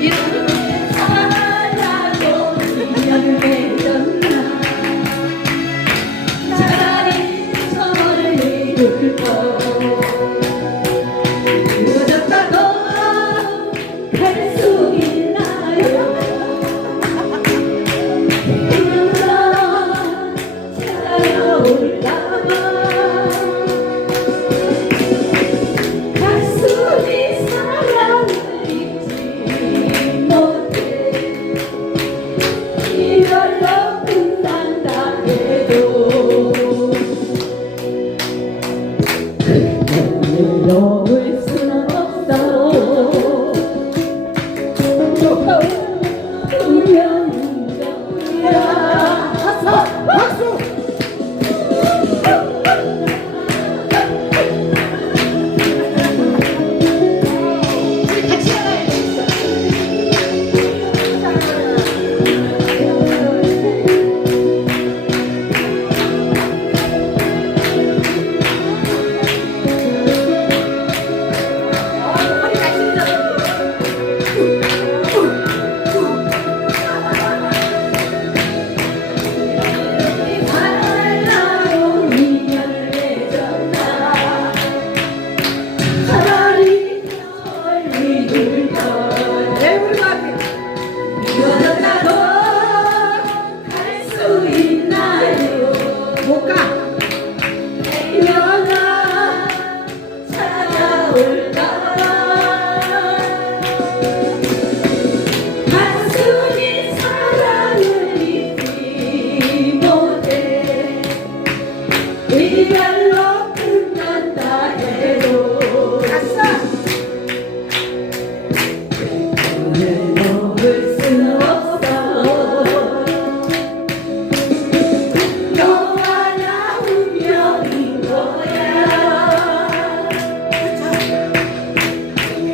You. Hồi